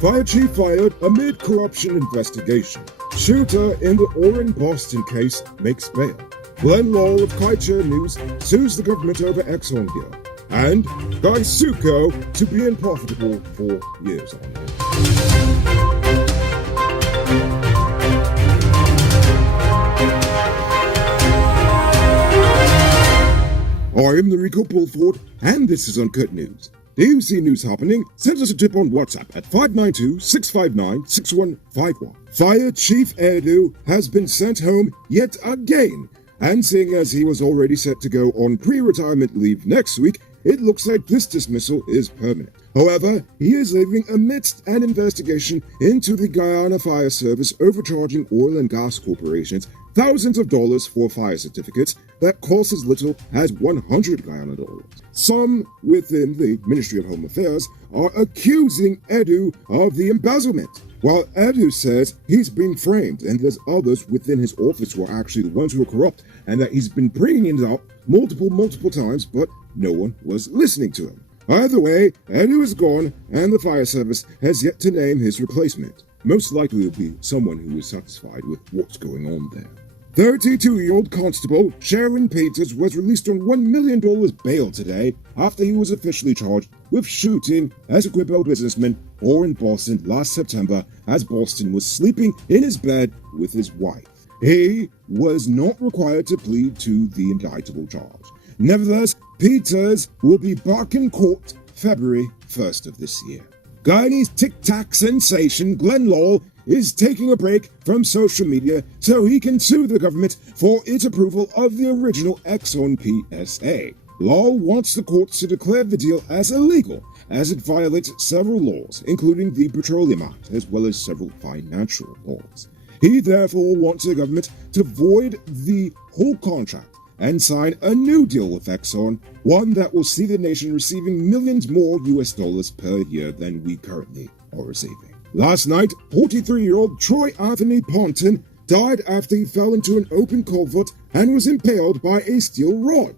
Fire chief fired amid corruption investigation. Shooter in the Oren Boston case makes bail. Glenn Lowell of Guyanese News sues the government over Exxon gear. And Guy Suko to be unprofitable for years on end. I am the Rico Pulford, and this is Uncut News. Do you see news happening? Send us a tip on WhatsApp at 592-659-6151. Fire Chief Edu has been sent home yet again, and seeing as he was already set to go on pre-retirement leave next week, it looks like this dismissal is permanent. However, he is leaving amidst an investigation into the Guyana Fire Service overcharging oil and gas corporations thousands of dollars for fire certificates that cost as little as $100 Guyana dollars. Some within the Ministry of Home Affairs are accusing Edu of the embezzlement, while Edu says he's been framed and there's others within his office who are actually the ones who are corrupt and that he's been bringing it up multiple times, but no one was listening to him. Either way, Edu is gone and the fire service has yet to name his replacement. Most likely it will be someone who is satisfied with what's going on there. 32-year-old Constable Sharon Peters was released on $1 million bail today after he was officially charged with shooting Essequibo businessman Oren Boston last September as Boston was sleeping in his bed with his wife. He was not required to plead to the indictable charge. Nevertheless, Peters will be back in court February 1st of this year. Guyanese tic-tac sensation Glenn Lowell is taking a break from social media so he can sue the government for its approval of the original Exxon PSA. Lowell wants the courts to declare the deal as illegal, as it violates several laws, including the Petroleum Act, as well as several financial laws. He therefore wants the government to void the whole contract and sign a new deal with Exxon, one that will see the nation receiving millions more US dollars per year than we currently are receiving. Last night, 43-year-old Troy Anthony Ponton died after he fell into an open culvert and was impaled by a steel rod.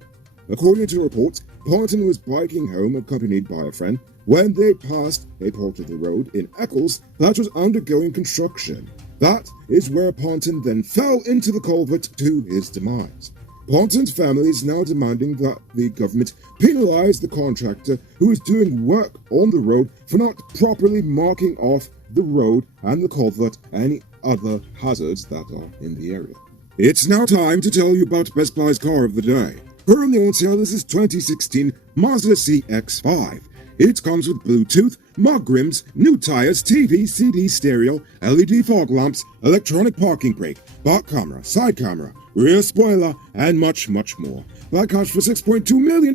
According to reports, Ponton was biking home accompanied by a friend when they passed a part of the road in Eccles that was undergoing construction. That is where Ponton then fell into the culvert to his demise. Ponton's family is now demanding that the government penalize the contractor who is doing work on the road for not properly marking off the road and the culvert and any other hazards that are in the area. It's now time to tell you about Best Buy's car of the day. Currently on sale is this 2016 Mazda Cx-5. It comes with Bluetooth, mug rims, new tires, TV, CD stereo, LED fog lamps, electronic parking brake, back camera, side camera, rear spoiler, and much more. That costs for $6.2 million.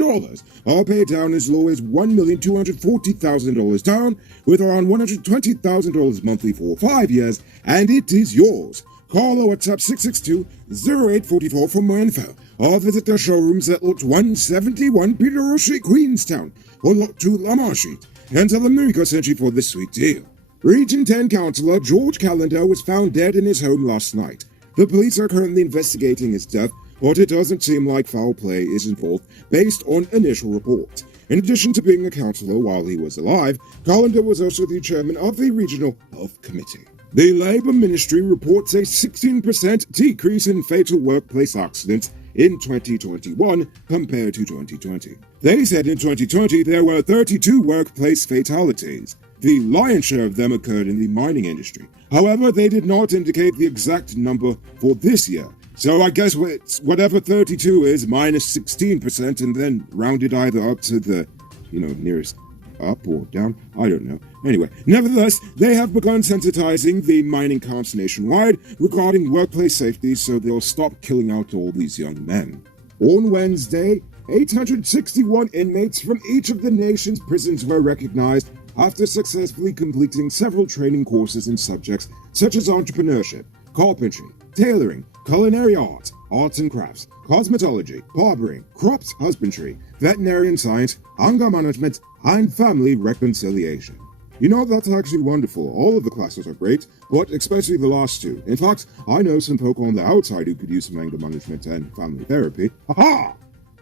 All paid down as low as $1,240,000 down, with around $120,000 monthly for 5 years, and it is yours. Call or WhatsApp 662-0844 for more info, or visit their showrooms at Lot 171 Peterborough Street, Queenstown, or Lot 2 Lamar Street, and tell them Rico sent you for this sweet deal. Region 10 Councillor George Callender was found dead in his home last night. The police are currently investigating his death, but it doesn't seem like foul play is involved based on initial reports. In addition to being a councillor while he was alive, Callender was also the chairman of the Regional Health Committee. The Labour Ministry reports a 16% decrease in fatal workplace accidents in 2021 compared to 2020. They said in 2020 there were 32 workplace fatalities. The lion's share of them occurred in the mining industry. However, they did not indicate the exact number for this year. So I guess it's whatever 32 is minus 16% and then rounded either up to the, nearest up or down. I don't know. Anyway, nevertheless, they have begun sensitizing the mining camps nationwide regarding workplace safety so they'll stop killing out all these young men. On Wednesday, 861 inmates from each of the nation's prisons were recognized after successfully completing several training courses in subjects such as entrepreneurship, carpentry, tailoring, culinary arts, arts and crafts, cosmetology, barbering, crops husbandry, veterinarian science, anger management, and family reconciliation. That's actually wonderful. All of the classes are great, but especially the last two. In fact, I know some folk on the outside who could use some anger management and family therapy. Ha-ha!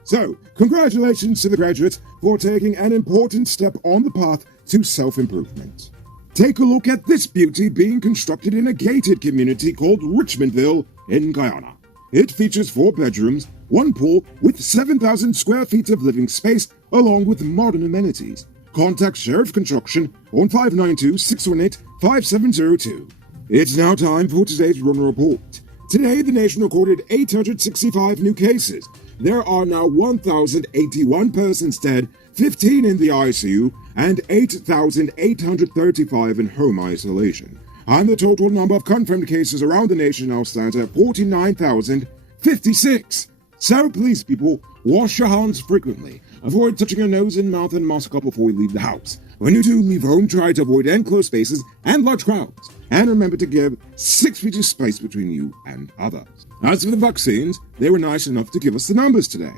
So, congratulations to the graduates for taking an important step on the path to self-improvement. Take a look at this beauty being constructed in a gated community called Richmondville in Guyana. It features 4 bedrooms, 1 pool with 7,000 square feet of living space along with modern amenities. Contact Sheriff Construction on 592-618-5702. It's now time for today's Runner Report. Today, the nation recorded 865 new cases. There are now 1,081 persons dead, 15 in the ICU, and 8,835 in home isolation. And the total number of confirmed cases around the nation now stands at 49,056. So please, people, wash your hands frequently. Avoid touching your nose and mouth and mask up before you leave the house. When you do leave home, try to avoid enclosed spaces and large crowds. And remember to give 6 feet of space between you and others. As for the vaccines, they were nice enough to give us the numbers today.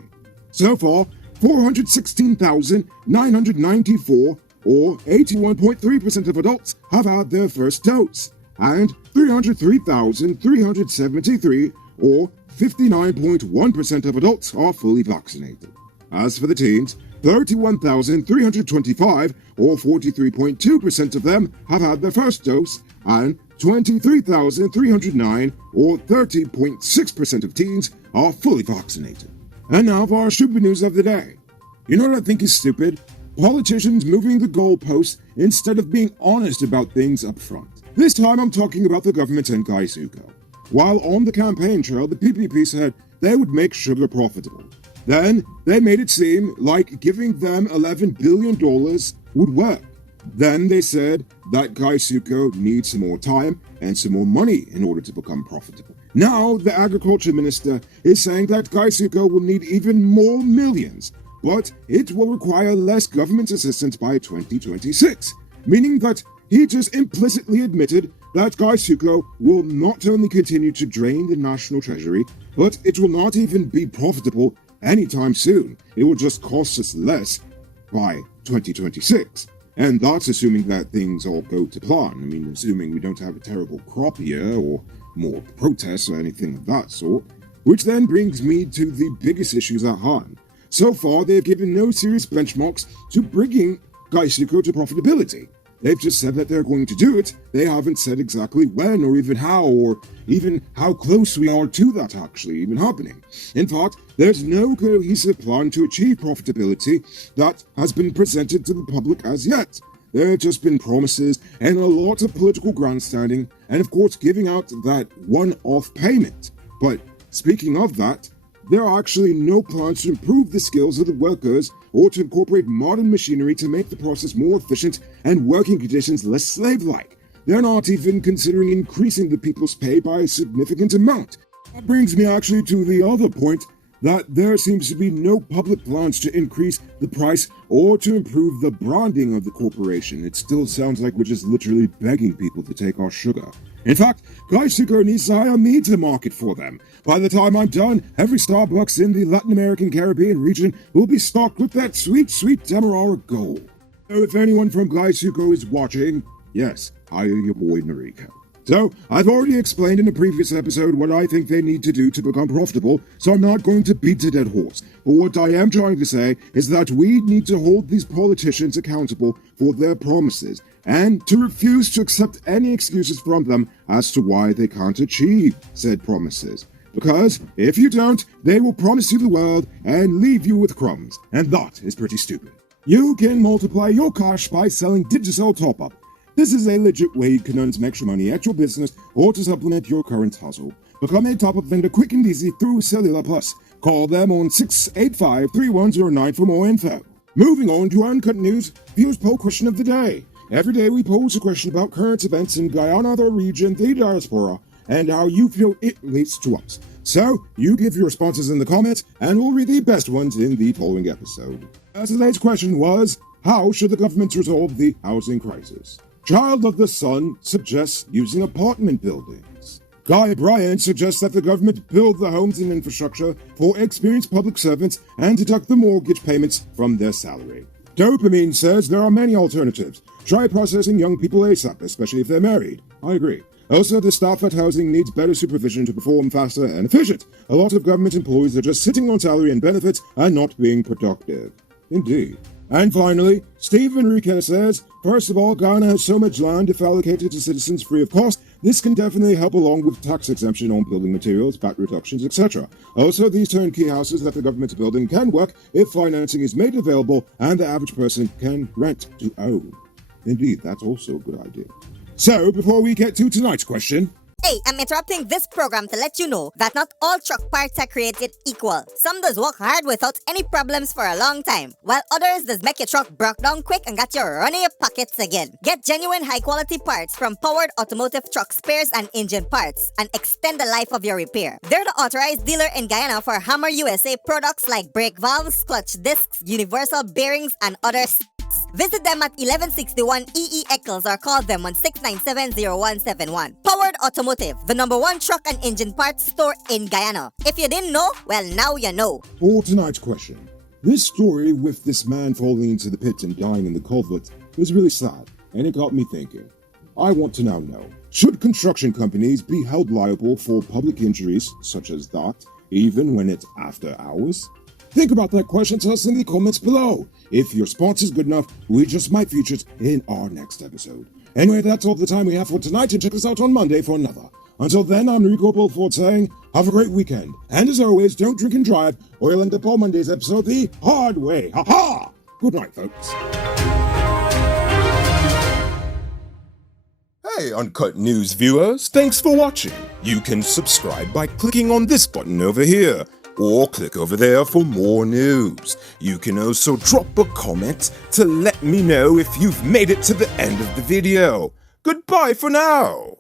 So far, 416,994, or 81.3% of adults, have had their first dose, and 303,373, or 59.1% of adults are fully vaccinated. As for the teens, 31,325, or 43.2% of them, have had their first dose, and 23,309, or 30.6% of teens, are fully vaccinated. And now for our stupid news of the day. You know what I think is stupid? Politicians moving the goalposts instead of being honest about things up front. This time I'm talking about the government and Guy Succo. While on the campaign trail, the PPP said they would make sugar profitable. Then they made it seem like giving them $11 billion would work. Then they said that Guy Succo needs some more time and some more money in order to become profitable. Now the agriculture minister is saying that Guy Succo will need even more millions, but it will require less government assistance by 2026, meaning that he just implicitly admitted that Guy Succo will not only continue to drain the national treasury, but it will not even be profitable anytime soon. It will just cost us less by 2026. And that's assuming that things all go to plan. I mean, assuming we don't have a terrible crop year or more protests or anything of that sort. Which then brings me to the biggest issues at hand. So far, they have given no serious benchmarks to bringing Guy Succo to profitability. They've just said that they're going to do it. They haven't said exactly when or even how close we are to that actually even happening. In fact, there's no cohesive plan to achieve profitability that has been presented to the public as yet. There have just been promises and a lot of political grandstanding and of course giving out that one-off payment. But speaking of that, there are actually no plans to improve the skills of the workers or to incorporate modern machinery to make the process more efficient and working conditions less slave-like. They're not even considering increasing the people's pay by a significant amount. That brings me actually to the other point, that there seems to be no public plans to increase the price or to improve the branding of the corporation. It still sounds like we're just literally begging people to take our sugar. In fact, Guy Succo needs to hire me to market for them. By the time I'm done, every Starbucks in the Latin American Caribbean region will be stocked with that sweet, sweet Demerara gold. So if anyone from Guy Succo is watching, yes, hire your boy Noriko. So, I've already explained in a previous episode what I think they need to do to become profitable, so I'm not going to beat a dead horse. But what I am trying to say is that we need to hold these politicians accountable for their promises, and to refuse to accept any excuses from them as to why they can't achieve said promises. Because, if you don't, they will promise you the world and leave you with crumbs, and that is pretty stupid. You can multiply your cash by selling digital top-up. This is a legit way you can earn some extra money at your business or to supplement your current hustle. Become a top-up vendor quick and easy through Cellular Plus. Call them on 685-3109 for more info. Moving on to Uncut News, viewers poll question of the day. Every day we pose a question about current events in Guyana, the region, the diaspora, and how you feel it relates to us. So, you give your responses in the comments, and we'll read the best ones in the following episode. As today's question was, how should the government resolve the housing crisis? Child of the Sun suggests using apartment buildings. Guy Bryant suggests that the government build the homes and infrastructure for experienced public servants and deduct the mortgage payments from their salary. Dopamine says there are many alternatives. Try processing young people ASAP, especially if they're married. I agree. Also, the staff at housing needs better supervision to perform faster and efficient. A lot of government employees are just sitting on salary and benefits and not being productive. Indeed. And finally, Steve Enriquez says, first of all, Guyana has so much land if allocated to citizens free of cost, this can definitely help along with tax exemption on building materials, VAT reductions, etc. Also, these turnkey houses that the government's building can work if financing is made available and the average person can rent to own. Indeed, that's also a good idea. So, before we get to tonight's question... Hey, I'm interrupting this program to let you know that not all truck parts are created equal. Some does work hard without any problems for a long time, while others does make your truck broke down quick and got you running your pockets again. Get genuine high-quality parts from Powered Automotive Truck Spares and Engine Parts and extend the life of your repair. They're the authorized dealer in Guyana for Hammer USA products like brake valves, clutch discs, universal bearings, and others. Visit them at 1161 EE Eccles or call them on 697-0171. Powered Automotive, the #1 truck and engine parts store in Guyana. If you didn't know, well, now you know. For tonight's question, this story with this man falling into the pit and dying in the culvert was really sad, and it got me thinking. I want to now know, should construction companies be held liable for public injuries such as that, even when it's after hours? Think about that question, tell us in the comments below. If your response is good enough, we just might feature it in our next episode. Anyway, that's all the time we have for tonight, and check us out on Monday for another. Until then, I'm Rico Bulford saying, have a great weekend. And as always, don't drink and drive, or you'll end up on Monday's episode the hard way. Ha-ha! Good night, folks. Hey, Uncut News viewers, thanks for watching. You can subscribe by clicking on this button over here, or click over there for more news. You can also drop a comment to let me know if you've made it to the end of the video. Goodbye for now.